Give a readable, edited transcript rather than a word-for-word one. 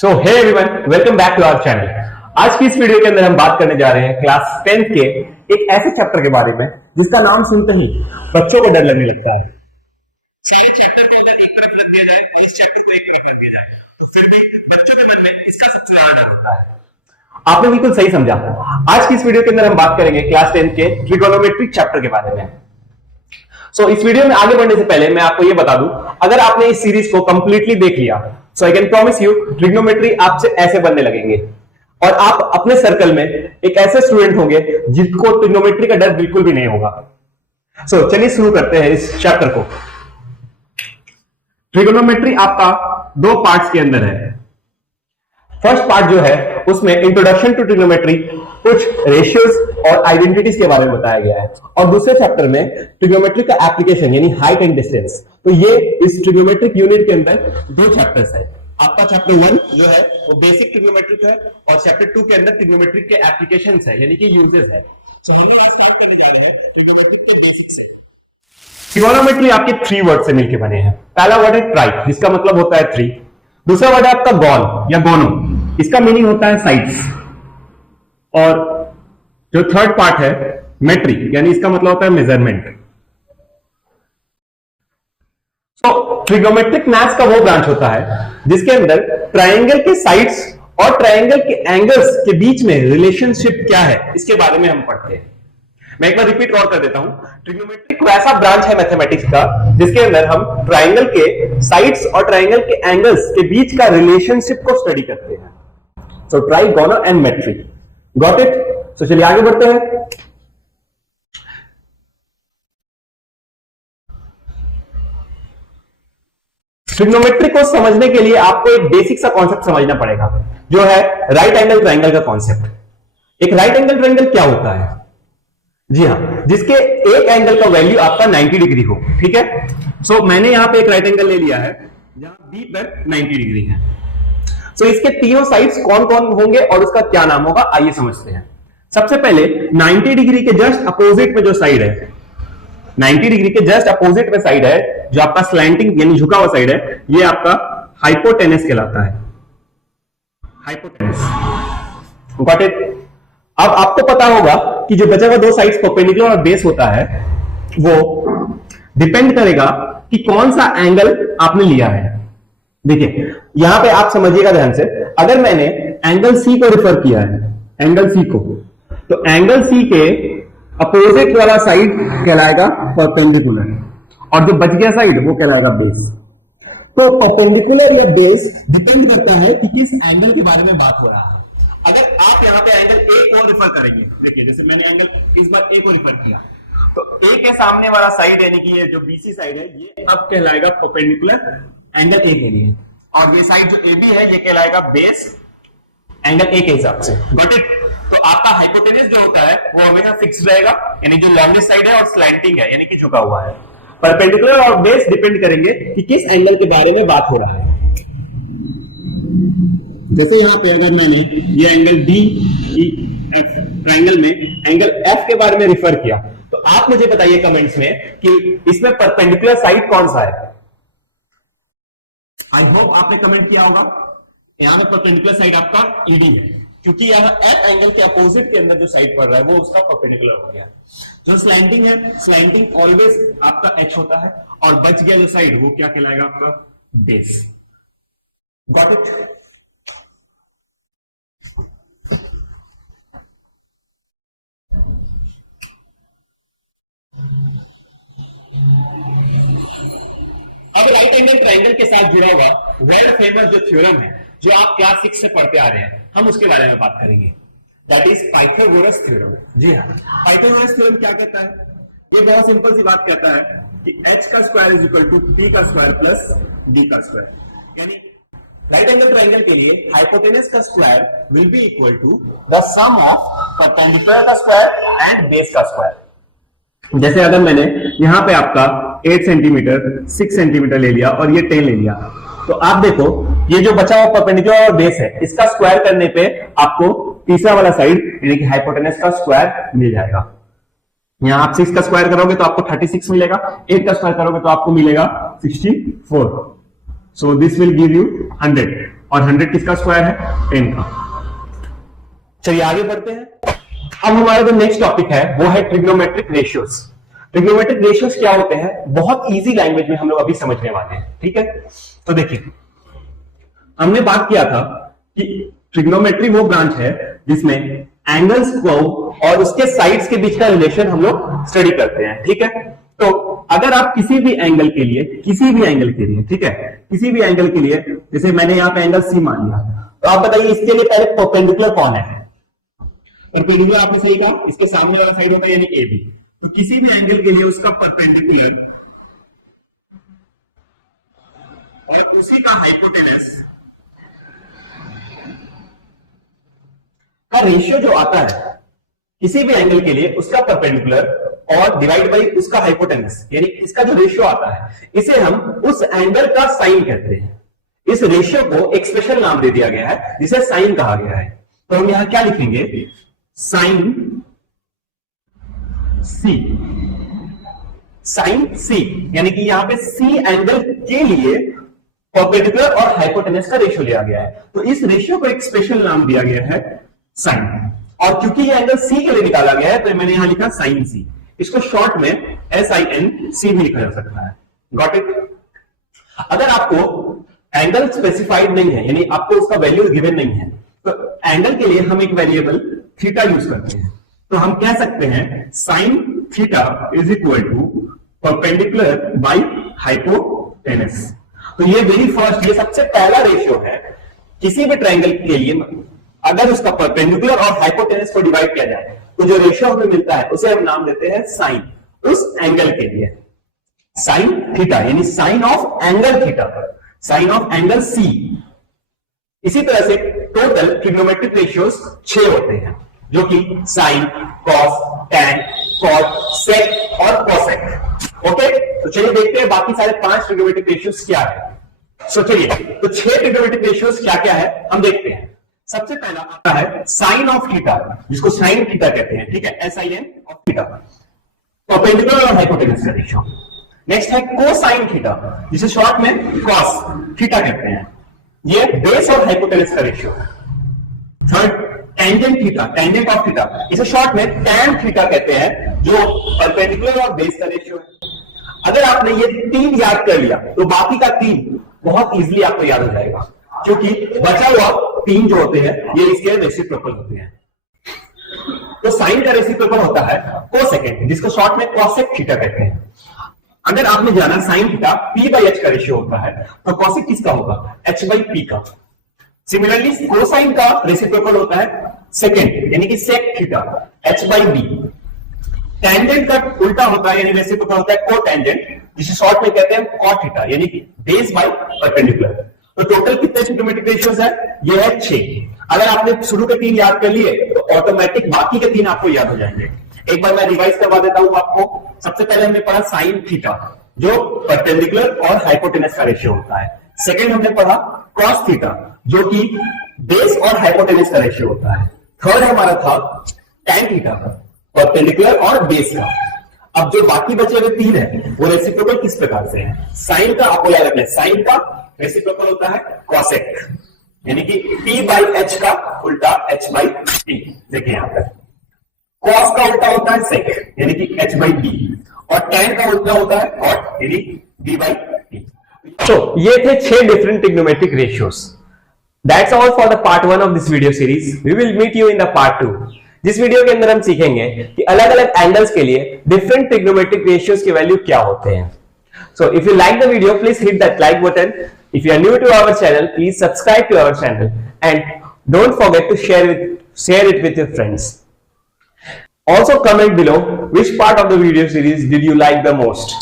So hey everyone, welcome back to our channel. आज की इस वीडियो के अंदर हम बात करने जा रहे हैं क्लास 10 के एक ऐसे चैप्टर के बारे में जिसका नाम सुनते ही बच्चों को डर लगने लगता है। सारे चैप्टर के अंदर एक तरफ रख दिया जाए और इस चैप्टर को एक तरफ रख दिया जाए तो फिर भी बच्चों के मन में इसका सबसे ज्यादा डर होता है। आपने बिल्कुल सही समझा। आज की इस वीडियो के अंदर हम बात करेंगे क्लास 10 के ट्रिगोनोमेट्रिक चैप्टर के बारे में। इस वीडियो में आगे बढ़ने से पहले मैं आपको यह बता दूं, अगर आपने इस सीरीज को कंप्लीटली देख लिया so I can promise you trigonometry आपसे ऐसे बनने लगेंगे और आप अपने सर्कल में एक ऐसे स्टूडेंट होंगे जिसको ट्रिग्नोमेट्री का डर बिल्कुल भी नहीं होगा। चलिए शुरू करते हैं इस चैप्टर को। ट्रिग्नोमेट्री आपका दो पार्ट्स के अंदर है। फर्स्ट पार्ट जो है उसमें इंट्रोडक्शन टू ट्रिग्नोमेट्री, कुछ रेशियोज और आइडेंटिटीज के बारे में बताया गया है, और दूसरे चैप्टर में ट्रिग्नोमेट्री का एप्लीकेशन यानी हाइट एंड डिस्टेंस। तो ये इस ट्रिग्नोमेट्रिक यूनिट के अंदर दो चैप्टर्स है। आपका चैप्टर 1 जो है वो बेसिक ट्रिग्नोमेट्रिक है और चैप्टर 2 के अंदर ट्रिग्नोमेट्रिक के एप्लीकेशंस है यानी कि यूजेस है। ट्रिगोनोमेट्री आपके 3 वर्ड से मिलकर बने हैं। पहला वर्ड है ट्राई, जिसका मतलब होता है 3। दूसरा वर्ड है आपका गॉन या गोनो, इसका मीनिंग होता है साइड्स। और जो थर्ड पार्ट है मेट्री, यानी इसका मतलब होता है मेजरमेंट। ट्रिगोमेट्रिक मैथ्स का वो ब्रांच होता है जिसके अंदर ट्रायंगल के साइड्स और ट्रायंगल के एंगल्स के बीच में रिलेशनशिप क्या है इसके बारे में हम पढ़ते हैं। मैं एक बार रिपीट और कर देता हूं। ट्रिग्नोमेट्रिक वैसा ब्रांच है मैथमेटिक्स का जिसके अंदर हम ट्रायंगल के साइड्स और ट्रायंगल के एंगल्स के बीच का रिलेशनशिप को स्टडी करते हैं। So tri, gono and metry. Got it? So चलिए आगे बढ़ते हैं। ट्रिग्नोमेट्री को समझने के लिए आपको एक बेसिक सा कॉन्सेप्ट समझना पड़ेगा, जो है राइट एंगल ट्रायंगल का कॉन्सेप्ट। एक राइट एंगल ट्रायंगल क्या होता है? जी हाँ, जिसके एक एंगल का वैल्यू आपका 90 डिग्री हो। ठीक है। मैंने यहां पे एक राइट एंगल ले लिया है जहां बी पर 90 डिग्री है। इसके तीनों साइड्स कौन कौन होंगे और उसका क्या नाम होगा, आइए समझते हैं। सबसे पहले 90 डिग्री के जस्ट अपोजिट में जो साइड है, 90 डिग्री के जस्ट अपोजिट में साइड है जो आपका स्लैंटिंग यानी झुका हुआ साइड है, ये आपका हाइपोटेनस कहलाता है। हाइपोटेनस। Got it? अब आपको पता होगा कि जो बचा हुआ दो साइड्स परपेंडिकुलर और बेस होता है वो डिपेंड करेगा कि कौन सा एंगल आपने लिया है। देखिए यहां पे आप समझिएगा ध्यान से, अगर मैंने एंगल सी को रिफर किया है, एंगल सी को, तो एंगल सी के अपोजिट वाला साइड कहलाएगा परपेंडिकुलर और जो बच गया साइड वो कहलाएगा बेस। तो परपेंडिकुलर या बेस डिपेंड करता है कि किस एंगल के बारे में बात हो रहा है। अगर आप यहां पे एंगल ए को रिफर करेंगे, देखिए जैसे मैंने एंगल इस बार ए को रिफर किया, तो ए के सामने वाला साइड यानी कि ये जो बीसी साइड है ये अब कहलाएगा परपेंडिकुलर एंगल ए के लिए, और ये साइड जो एबी है ये कहलाएगा बेस एंगल ए के हिसाब से। Got it? तो आपका हाइपोटेनस जो होता है वो हमेशा फिक्स रहेगा, यानी जो लॉन्गेस्ट साइड है, और स्लैंटिंग है यानी कि झुका हुआ है। परपेंडिकुलर और बेस डिपेंड करेंगे कि किस एंगल के बारे में बात हो रहा है। जैसे यहां पे अगर मैंने ये angle D E F triangle में एंगल एफ के बारे में रिफर किया, तो आप मुझे बताइए कमेंट्स में कि इसमें परपेंडिकुलर साइड कौन सा है। आई होप आपने कमेंट किया होगा। यहां पे परपेंडिकुलर साइड आपका ईडी है, क्योंकि यहां एफ एंगल के अपोजिट के अंदर जो साइड पड़ रहा है वो उसका परपेंडिकुलर हो गया। जो स्लैंटिंग है, स्लैंटिंग ऑलवेज आपका एच होता है, और बच गया जो साइड वो क्या कहलाएगा आपका बेस। Got it? अब राइट एंगल ट्रायंगल के साथ जुड़ा हुआ वर्ल्ड फेमस जो थ्योरम है जो आप क्लास 6 से पढ़ते आ रहे हैं, हम उसके बारे में बात करेंगे। That is Pythagoras theorem. जी हाँ, पाइथागोरस थ्योरम क्या कहता है? ये बहुत सिंपल सी बात कहता है कि h का square is equal to t का स्क्वायर प्लस d का स्क्वायर। यानी राइट एंगल ट्रायंगल के लिए हाइपोटेनस का square will be equal to the sum of perpendicular का स्क्वायर एंड बेस का स्क्वायर। जैसे अगर मैंने यहां पे आपका 8 सेंटीमीटर 6 सेंटीमीटर ले लिया और ये 10 ले लिया, तो आप देखो ये जो बचा हुआ परपेंडिकुलर और बेस है इसका स्क्वायर करने पे आपको तीसरा वाला साइड यानी कि हाइपोटेनस का स्क्वायर मिल जाएगा। यहां आप 6 का स्क्वायर करोगे तो आपको 36 मिलेगा, 8 का स्क्वायर करोगे तो आपको मिलेगा 64। So this will give you 100। और 100 किसका स्क्वायर है? 10 का। चलिए आगे बढ़ते हैं। अब हमारा जो नेक्स्ट टॉपिक है वो है ट्रिग्नोमेट्रिक रेशियोज। ट्रिग्नोमेट्रिक रेशियोज क्या होते हैं? बहुत इजी लैंग्वेज में हम लोग अभी समझने वाले हैं, ठीक है। तो देखिए, हमने बात किया था कि ट्रिग्नोमेट्री वो ब्रांच है जिसमें एंगल्स को और उसके साइड्स के बीच का रिलेशन हम लोग स्टडी करते हैं, ठीक है। तो अगर आप किसी भी एंगल के लिए, ठीक है, किसी भी एंगल के लिए, जैसे मैंने यहां पे एंगल सी मान लिया, तो आप बताइए इसके लिए पहले परपेंडिकुलर कौन है? परपेंडिकुलर आपने सही कहा, इसके सामने वाला साइड होगा यानी ए बी। तो किसी भी एंगल के लिए उसका परपेंडिकुलर और उसी का हाइपोटेनस का रेशियो जो आता है किसी भी एंगल के लिए, उसका परपेंडिकुलर और डिवाइड बाई उसका हाइपोटेनस, यानी इसका जो रेशियो आता है, इसे हम उस एंगल का साइन कहते हैं। इस रेशियो को एक स्पेशल नाम दे दिया गया है जिसे साइन कहा गया है। तो हम यहां क्या लिखेंगे? साइन सी। साइन सी यानी कि यहां पे सी एंगल के लिए परपेंडिकुलर और हाइपोटेनस का रेशियो लिया गया है, तो इस रेशियो को एक स्पेशल नाम दिया गया है साइन। और क्योंकि ये एंगल सी के लिए निकाला गया है तो मैंने यहां लिखा साइन सी। इसको शॉर्ट में SIN भी लिखा जा सकता है। Got it? अगर आपको एंगल स्पेसिफाइड नहीं है, यानी आपको उसका वैल्यू गिवन नहीं है, तो एंगल के लिए हम एक वेरिएबल थीटा यूज करते हैं। तो हम कह सकते हैं sine theta is equal to perpendicular by hypotenuse. तो ये वेरी फर्स्ट, ये सबसे पहला रेशियो है किसी भी ट्रायंगल के लिए। अगर उसका परपेंडिकुलर और हाइपोटेनस को डिवाइड किया जाए तो जो रेशियो हमें मिलता है उसे हम नाम देते हैं साइन। उस एंगल के लिए साइन थीटा यानी sine of angle theta, sine of angle C. इसी तरह से टोटल ट्रिग्नोमेट्रिक रेशियोज 6 होते हैं, जो कि साइन, कॉस, टैन, कॉट, सेक और कोसेक। ओके, तो चलिए देखते हैं बाकी सारे 5 ट्रिग्नोमेट्रिक रेशियोज क्या है। सो चलिए, तो 6 ट्रिग्नोमेट्रिक रेशियोज क्या क्या है हम देखते हैं। सबसे पहला आता है साइन ऑफ थीटा, जिसको साइन थीटा कहते हैं, ठीक है, SIN ऑफ थीटा, परपेंडिकुलर और हाइपोटेनस का रेशियो। नेक्स्ट है कोसाइन थीटा, जिसे शॉर्ट में कॉस थीटा कहते हैं, ये बेस और हाइपोटेनस का रेशियो है। Third tangent theta, tangent of theta, इसे शॉर्ट में टैन थीटा कहते हैं, जो परपेंडिकुलर और बेस का रेशियो है। अगर आपने ये 3 याद कर लिया तो बाकी का 3 बहुत इजीली आपको याद हो जाएगा, क्योंकि बचा हुआ 3 जो होते हैं ये इसके रेसिप्रोकल होते हैं। तो साइन का रेसिप्रोकल होता है कोसेकेंड, जिसको शॉर्ट में कोसेक थीटा कहते हैं। अगर आपने जाना साइन थीटा P/H का रेशियो होता है, तो कोसेक किसका होगा? H/P का। सिमिलरली कोसाइन का रेसिप्रोकल होता है सेकेंड, यानी कि सेक थीटा, H/B। टेंजेंट का उल्टा होता है, यानी रेसिप्रोकल होता है कोटेंजेंट, जिसे शॉर्ट में कहते हैं कॉट थीटा, यानी कि बेस बाय परपेंडिकुलर। तो टोटल कितने ट्रिग्नोमेट्रिक रेशियोज है? ये है 6। अगर आपने शुरू के 3 याद कर लिए तो ऑटोमेटिक बाकी के 3 आपको याद हो जाएंगे। एक बार मैं रिवाइज करवा देता हूं आपको। सबसे पहले हमने पढ़ा साइन थीटा, जो परपेंडिकुलर और हाइपोटेनस का रेशियो होता है। सेकंड हमने पढ़ा कॉस थीटा, जो कि बेस और हाइपोटेनस का रेशियो होता है। थर्ड हमारा था टैन थीटा, परपेंडिकुलर और बेस का। अब जो बाकी बचे हुए 3 है वो रेसिप्रोकल किस प्रकार से है? साइन का आपको याद रखना है, साइन का रेसिप्रोकल होता है कोसेक, यानी कि P/H का उल्टा H/P। देखिए यहां पर कॉस का उल्टा होता है सेक, यानी कि H/B, और टैन का उल्टा होता है कॉट, यानी D/P। तो ये थे 6 different trigonometric ratios. That's all for the part 1 of this video series. We will meet you in the part 2। जिस वीडियो के अंदर हम सीखेंगे कि अलग अलग एंगल्स के लिए डिफरेंट ट्रिग्नोमेट्रिक रेशियोज के वैल्यू क्या होते हैं। So if you like the video, please hit that like button. If you are new to our channel, please subscribe to our channel and don't forget to share it with your friends. Also comment below which part of the video series did you like the most.